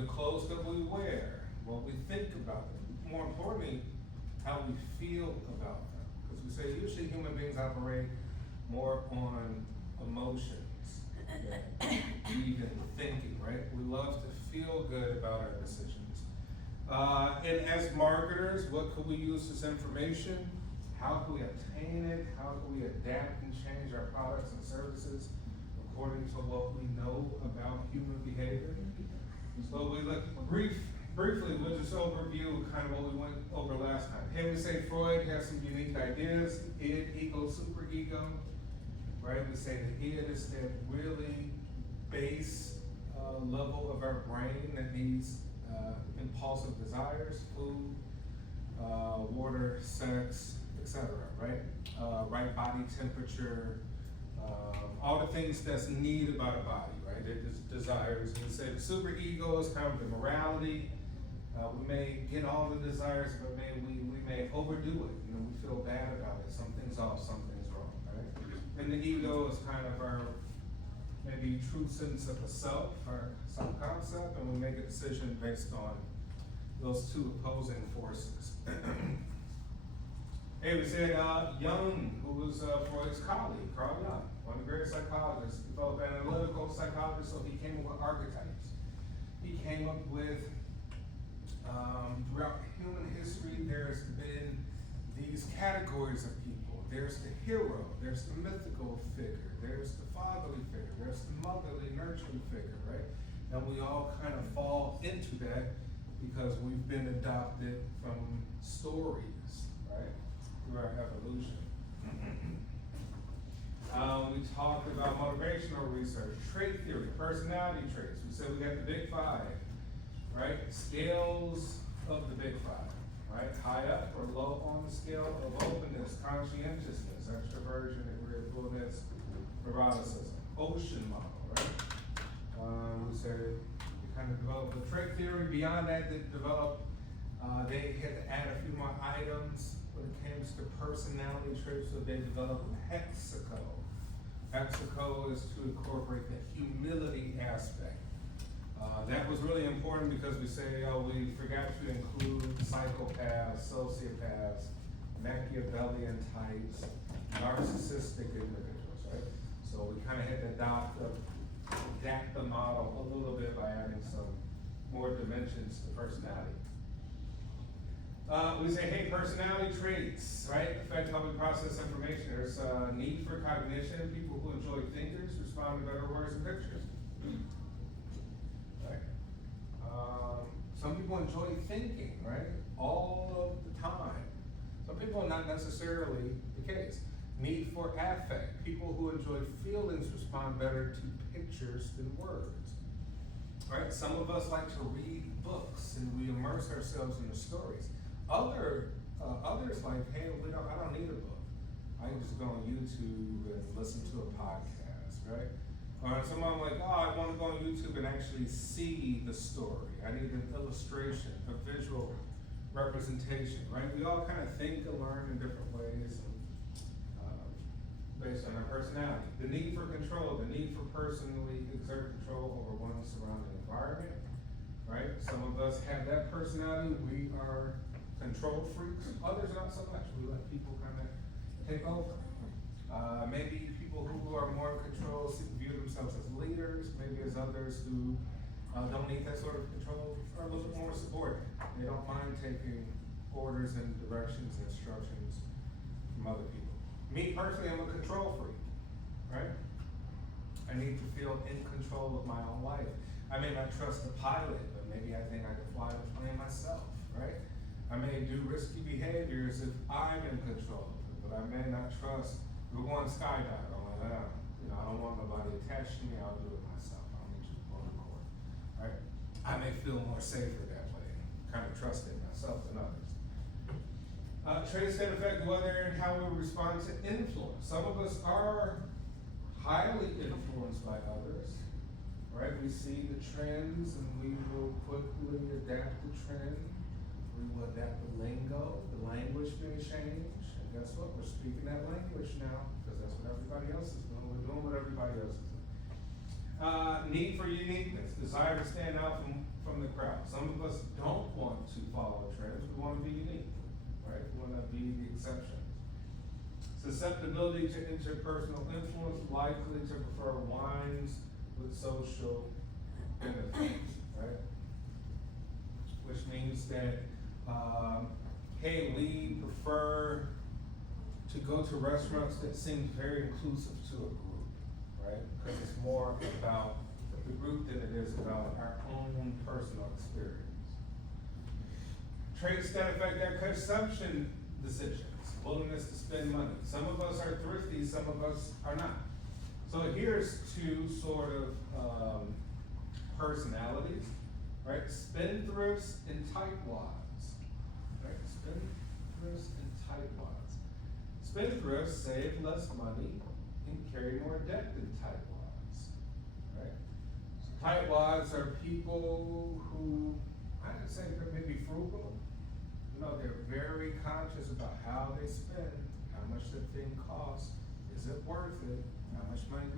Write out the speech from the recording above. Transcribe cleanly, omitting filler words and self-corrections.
the clothes that we wear, what we think about them, more importantly, how we feel about them. Because we say usually human beings operate more on emotions than even thinking, right? We love to feel good about our decisions. And as marketers, what could we use this information? How can we obtain it? How can we adapt and change our products and services according to what we know about human behavior? So we look briefly, we'll just overview kind of what we went over last time. Here we say Freud has some unique ideas, id, ego, superego, right? We say the id is that really base level of our brain that needs impulsive desires, food, water, sex, etc., right? Right body temperature, all the things that's needed by the body, right? It is desires. And we say the superego is kind of the morality. We may get all the desires, but we may overdo it. You know, we feel bad about it. Something's off, something's wrong, right? And the ego is kind of our maybe true sense of the self, our self-concept, and we make a decision based on those two opposing forces. Hey, we said Jung, who was Freud's colleague, Carl Jung, one of the greatest psychologists, developed analytical psychology, so he came up with archetypes. He came up with, throughout human history, there's been these categories of people. There's the hero, there's the mythical figure, there's the fatherly figure, there's the motherly, nurturing figure, right? And we all kind of fall into that because we've been adopted from stories, right? Through our evolution. We talked about motivational research, trait theory, personality traits. We said we got the big five, right? Scales of the big five, right? High up or low on the scale of openness, conscientiousness, extroversion, agreeableness, neuroticism. Ocean model, right? We said we kind of developed the trait theory. Beyond that, they developed, they had to add a few more items when it came to personality traits, so they developed Hexaco. Hexaco is to incorporate the humility aspect. That was really important because we say, we forgot to include psychopaths, sociopaths, Machiavellian types, narcissistic individuals, right? So we kind of had to adapt the model a little bit by adding some more dimensions to personality. We say, hey, personality traits, right, affect how we process information. There's a need for cognition. People who enjoy thinkers respond to better words and pictures. Right? Some people enjoy thinking, right, all of the time. Some people not necessarily the case. Need for affect. People who enjoy feelings respond better to pictures than words. Right? Some of us like to read books and we immerse ourselves in the stories. Others like, hey, I don't need a book. I can just go on YouTube and listen to a podcast, right? Or someone like, I want to go on YouTube and actually see the story. I need an illustration, a visual representation, right? We all kind of think and learn in different ways based on our personality. The need for control, the need for personally exert control over one's surrounding environment, right? Some of us have that personality. We are control freaks. Others not so much. We let people kind of take over. Maybe people who are more in control view themselves as leaders. Maybe as others who don't need that sort of control are a little bit more subordinate. They don't mind taking orders and directions and instructions from other people. Me personally, I'm a control freak, right? I need to feel in control of my own life. I may not trust the pilot, but maybe I think I can fly the plane myself, right? I may do risky behaviors if I'm in control, but I may not trust. We're going skydiving. I'm like, I don't want nobody attached to me. I'll do it myself. I don't need you to go to court, right? I may feel more safer that way, kind of trusting myself than others. Traits that affect whether and how we respond to influence. Some of us are highly influenced by others, right? We see the trends and we will quickly adapt the trend. We will adapt the lingo. The language may change. And guess what? We're speaking that language now because that's what everybody else is doing. We're doing what everybody else is doing. Need for uniqueness, desire to stand out from the crowd. Some of us don't want to follow trends, we wanna be unique, right? We wanna be the exception. Susceptibility to interpersonal influence, likely to prefer wines with social benefits, right? Which means that, hey, we prefer to go to restaurants that seem very inclusive to a group, right? Because it's more about the group than it is about our own personal experience. Traits that affect our consumption decisions, willingness to spend money. Some of us are thrifty, some of us are not. So here's two sort of personalities, right? Spendthrifts and tightwads, right? Spendthrifts and tightwads. Spendthrifts save less money and carry more debt than tightwads, right? So tightwads are people who, I would say they're maybe frugal. You know, they're very conscious about how they spend, how much the thing costs, is it worth it, how much money do